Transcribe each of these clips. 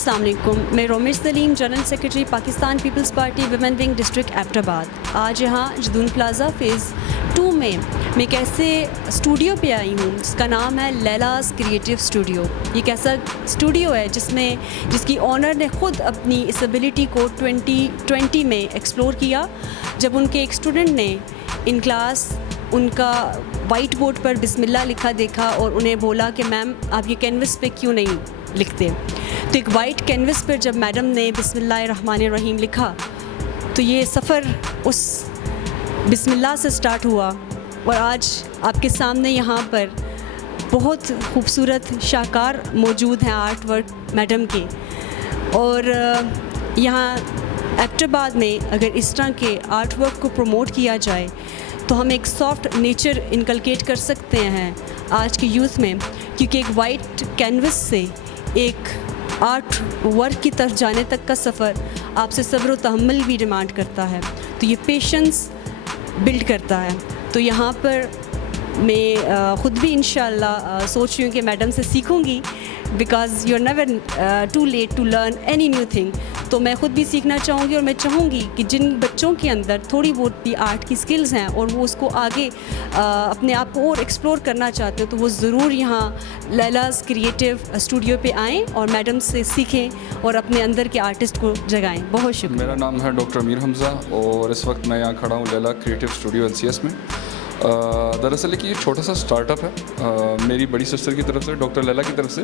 अस्सलाम वालेकुम। मैं Romesh Salim, general secretary Pakistan Peoples Party women wing district Abbottabad. आज यहाँ जदून प्लाज़ा फ़ेज़ 2 में मैं एक ऐसे स्टूडियो पे आई हूँ जिसका नाम है लैलास क्रिएटिव स्टूडियो। ये एक ऐसा स्टूडियो है जिसकी ऑनर ने ख़ुद अपनी इस एबिलिटी को 2020 में एक्सप्लोर किया, जब उनके एक स्टूडेंट ने इन क्लास उनका वाइट बोर्ड पर बिस्मिल्लाह लिखा देखा और उन्हें बोला कि मैम आप ये कैनवस पे क्यों नहीं लिखते। तो एक वाइट कैनवस पर जब मैडम ने बिस्मिल्लाहिर्रहमानिर्रहीम लिखा तो ये सफ़र उस बिस्मिल्लाह से स्टार्ट हुआ और आज आपके सामने यहाँ पर बहुत खूबसूरत शाहकार मौजूद हैं आर्ट वर्क मैडम के। और यहाँ एबटाबाद में अगर इस तरह के आर्ट वर्क को प्रमोट किया जाए तो हम एक सॉफ्ट नेचर इनकलकेट कर सकते हैं आज के यूथ में, क्योंकि एक वाइट कैनवस से एक आर्ट वर्क की तरफ जाने तक का सफ़र आपसे सब्र व तहम्मुल भी डिमांड करता है, तो ये पेशेंस बिल्ड करता है। तो यहाँ पर मैं ख़ुद भी इंशाल्लाह सोच रही हूँ कि मैडम से सीखूँगी, because you are never too late to learn any new thing. तो मैं ख़ुद भी सीखना चाहूँगी और मैं चाहूँगी कि जिन बच्चों के अंदर थोड़ी बहुत भी आर्ट की स्किल्स हैं और वो उसको आगे अपने आप को और एक्सप्लोर करना चाहते हो तो वो ज़रूर यहाँ लैलास क्रिएटिव स्टूडियो पे आएँ और मैडम से सीखें और अपने अंदर के आर्टिस्ट को जगाएँ। बहुत शुक्रिया। मेरा नाम है डॉक्टर अमीर हमज़ा और इस वक्त मैं यहाँ खड़ा हूँ लैला क्रिएटिव स्टूडियो LCS में। दरअसल एक ये छोटा सा स्टार्टअप है मेरी बड़ी सिस्टर की तरफ से, डॉक्टर लैला की तरफ से,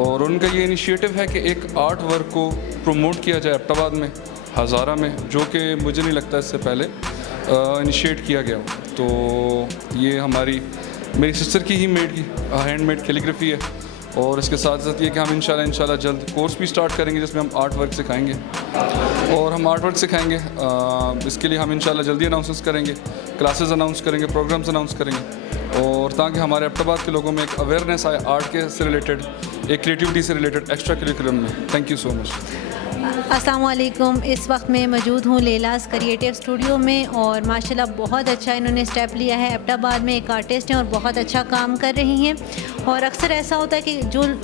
और उनका ये इनिशिएटिव है कि एक आर्ट वर्क को प्रमोट किया जाए एबटाबाद में, हज़ारा में, जो कि मुझे नहीं लगता इससे पहले इनिशिएट किया गया। तो ये मेरी सिस्टर की ही हैंडमेड कैलीग्राफी है और इसके साथ साथ ये कि हम इंशाल्लाह जल्द कोर्स भी स्टार्ट करेंगे जिसमें हम आर्ट वर्क सिखाएंगे और हम आर्ट वर्क सिखाएंगे। इसके लिए हम इंशाल्लाह जल्दी अनाउंस करेंगे, क्लासेस अनाउंस करेंगे, प्रोग्राम्स अनाउंस करेंगे, और ताकि हमारे एबटाबाद के लोगों में एक अवेयरनेस आए आर्ट के से रिलेटेड, एक क्रिएटिविटी से रिलेटेड एक्स्ट्रा करिकुलम में। Thank you so much. अस्सलाम वालेकुम। इस वक्त मैं मौजूद हूँ लैलास क्रिएटिव स्टूडियो में और माशाल्लाह बहुत अच्छा इन्होंने स्टेप लिया है। एबटाबाद में एक आर्टिस्ट हैं और बहुत अच्छा काम कर रही हैं। और अक्सर ऐसा होता है कि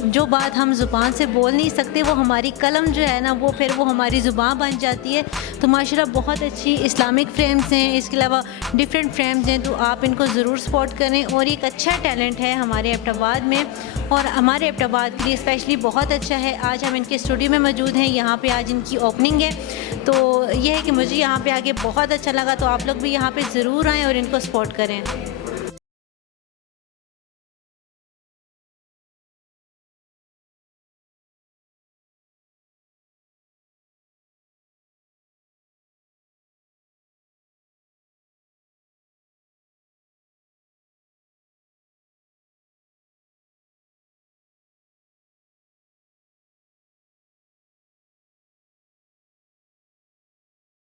जो बात हम ज़ुबान से बोल नहीं सकते वो हमारी कलम जो है ना वो फिर वो हमारी ज़ुबान बन जाती है। तो माशाल्लाह बहुत अच्छी इस्लामिक फ्रेम्स हैं, इसके अलावा डिफरेंट फ्रेम्स हैं, तो आप इनको ज़रूर सपोर्ट करें। और एक अच्छा टैलेंट है हमारे एबटाबाद में और हमारे एबटाबाद के लिए स्पेशली बहुत अच्छा है। आज हम इनके स्टूडियो में मौजूद हैं, यहाँ पे आज इनकी ओपनिंग है। तो ये है कि मुझे यहाँ पे आके बहुत अच्छा लगा, तो आप लोग भी यहाँ पे ज़रूर आएँ और इनको सपोर्ट करें।